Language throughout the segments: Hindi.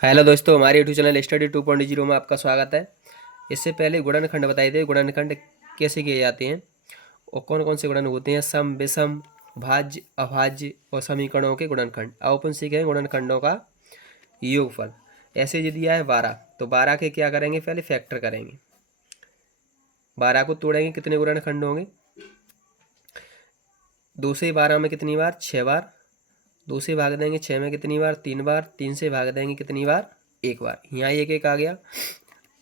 हेलो दोस्तों, हमारे यूट्यूब चैनल स्टडी 2.0 में आपका स्वागत है। इससे पहले गुणनखंड बताए थे, गुणनखंड कैसे किए जाते हैं और कौन कौन से गुणन होते हैं, सम, विषम, भाज्य, अभाज्य और समीकरणों के गुणनखंड। अब अपन सीखेंगे गुणनखंडों का योगफल। ऐसे यदि दिया है 12, तो 12 के क्या करेंगे, पहले फैक्टर करेंगे। 12 को तोड़ेंगे, कितने गुणनखंड होंगे। 2 से 12 में कितनी बार, 6 बार। 2 से भाग देंगे 6 में कितनी बार, 3 बार। 3 से भाग देंगे कितनी बार, 1 बार। यहाँ एक एक आ गया।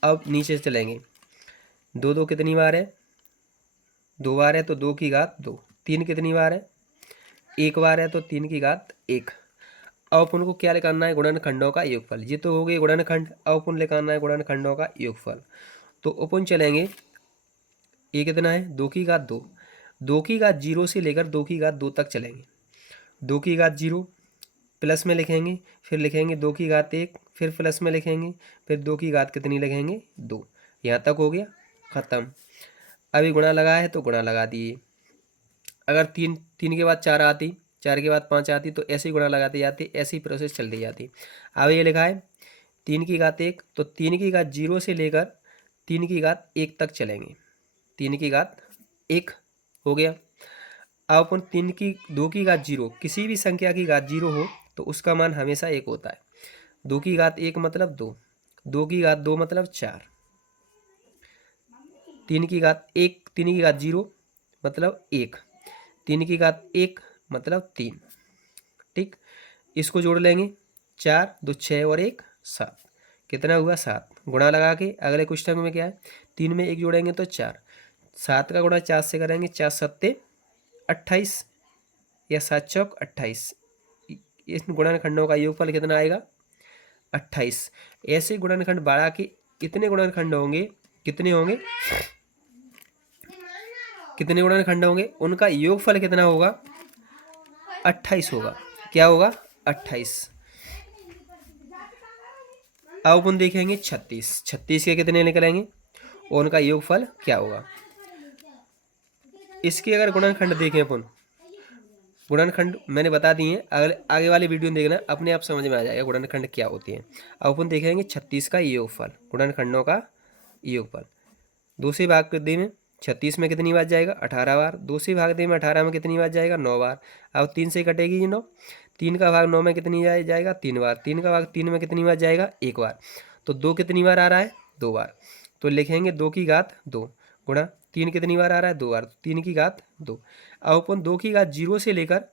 अब नीचे चलेंगे, 2 2 कितनी बार है, 2 बार है तो 2 की घात 2। 3 कितनी बार है, 1 बार है तो 3 की घात 1। अब अपन को क्या निकालना है, गुणनखंडों का योगफल। ये तो हो गए गुणनखंड। अब अपन निकालना है गुणनखंडों का योगफल। तो अपन चलेंगे, ये कितना है, 2 की घात 2। 2 की घात 0 से लेकर 2 की घात 2 तक चलेंगे। 2 की घात 0 प्लस में लिखेंगे, फिर लिखेंगे 2 की घात 1, फिर प्लस में लिखेंगे, फिर 2 की घात कितनी लिखेंगे, 2। यहाँ तक हो गया, ख़त्म। अभी गुणा लगा है तो गुणा लगा दिए। अगर 3 3 के बाद 4 आती, 4 के बाद 5 आती, तो ऐसे ही गुणा लगाते जाते, ऐसी प्रोसेस चलती जाती। अब ये लिखा है 3 की घात 1, तो 3 की घात 0 से लेकर 3 की घात 1 तक चलेंगे। 3 की घात 1 हो गया। अब अपन 3 की 2 की घात 0, किसी भी संख्या की घात 0 हो तो उसका मान हमेशा 1 होता है। 2 की घात 1 मतलब 2, 2 की घात 2 मतलब 4। 3 की घात 1, 3 की घात 0 मतलब 1, 3 की घात 1 मतलब 3। ठीक, इसको जोड़ लेंगे, 4 2 6 और 1 7। कितना हुआ, 7। गुणा लगा के अगले क्वेश्चन में क्या है, 3 में 1 जोड़ेंगे तो 4। 7 का गुणा 4 से करेंगे, 4 सत्ते 28 या 7 चौक 28। इस गुणनखंडों का योगफल कितना आएगा, 28। ऐसे गुणनखंड 12 के कितने गुणनखंड होंगे, कितने होंगे, कितने गुणनखंड होंगे, उनका योगफल कितना होगा, 28 होगा। क्या होगा, 28। अब अपन देखेंगे 36। 36 के कितने निकलेंगे और उनका योगफल क्या होगा। इसके अगर गुणनखंड देखें अपन, गुणनखंड मैंने बता दिए, अगले आगे वाली वीडियो में देखना, अपने आप समझ में आ जाएगा गुणनखंड क्या होती हैं। अब अपन देखेंगे 36 का योगफल, गुणनखंडों का योगफल। 2 से भाग कर दे में 36 में कितनी बार जाएगा, 18 बार। 2 से भाग दे में 18 में कितनी बार जाएगा, 9 बार। अब 3 से कटेगी ये 9। 3 का भाग 9 में कितनी जाएगा, 3 बार। 3 का भाग 3 में कितनी बार जाएगा, 1 बार। तो 2 कितनी बार आ रहा है, 2 बार। तो लिखेंगे 2 की घात 2 गुणा 3 कितनी बार आ रहा है, 2 बार। 3 की घात 2। अब अपन 2 की घात 0 से लेकर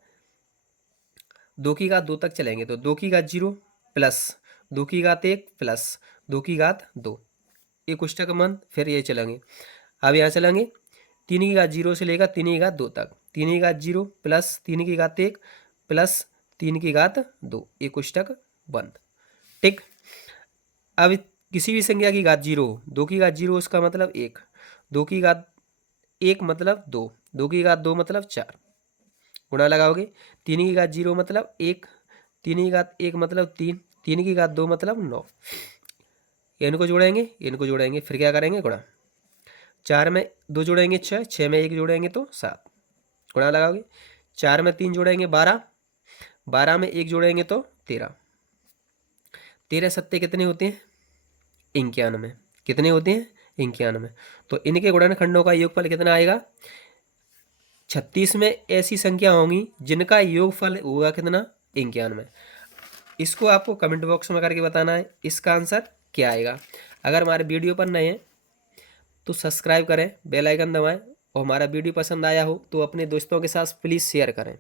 2 की घात 2 तक चलेंगे। तो 2 की घात 0 प्लस 2 की घात 1 प्लस 2 की घात 2, ये कुष्ठक मान। फिर ये चलेंगे, अब यहाँ चलेंगे 3 की घात 0 से लेकर 3 की घात 2 तक। 3 की घात 0 प्लस 3 की घात 1 प्लस 3 की घात 2, ये कुष्ठक बंद। ठीक, अब किसी भी संख्या की घात 0 हो, 2 की घात 0 उसका मतलब 1, 2 की घात 1 मतलब 2, 2 की घात 2 मतलब 4। गुणा लगाओगे, 3 की घात 0 मतलब 1, 3 की घात 1 मतलब 3, 3 की घात 2 मतलब 9। इनको जोड़ेंगे, इनको जोड़ेंगे, फिर क्या करेंगे, गुणा। 4 में 2 जोड़ेंगे 6, 6 में 1 जोड़ेंगे तो 7। गुणा लगाओगे, 4 में 3 जोड़ेंगे 12, 12 में 1 जोड़ेंगे तो 13। 13 सत्ते कितने होते हैं, 91। कितने होते हैं, 91। तो इनके गुणनखंडों का योगफल कितना आएगा। 36 में ऐसी संख्या होंगी जिनका योगफल होगा कितना, 91। इसको आपको कमेंट बॉक्स में करके बताना है इसका आंसर क्या आएगा। अगर हमारे वीडियो पर नए हैं तो सब्सक्राइब करें, बेल आइकन दबाएं, और हमारा वीडियो पसंद आया हो तो अपने दोस्तों के साथ प्लीज़ शेयर करें।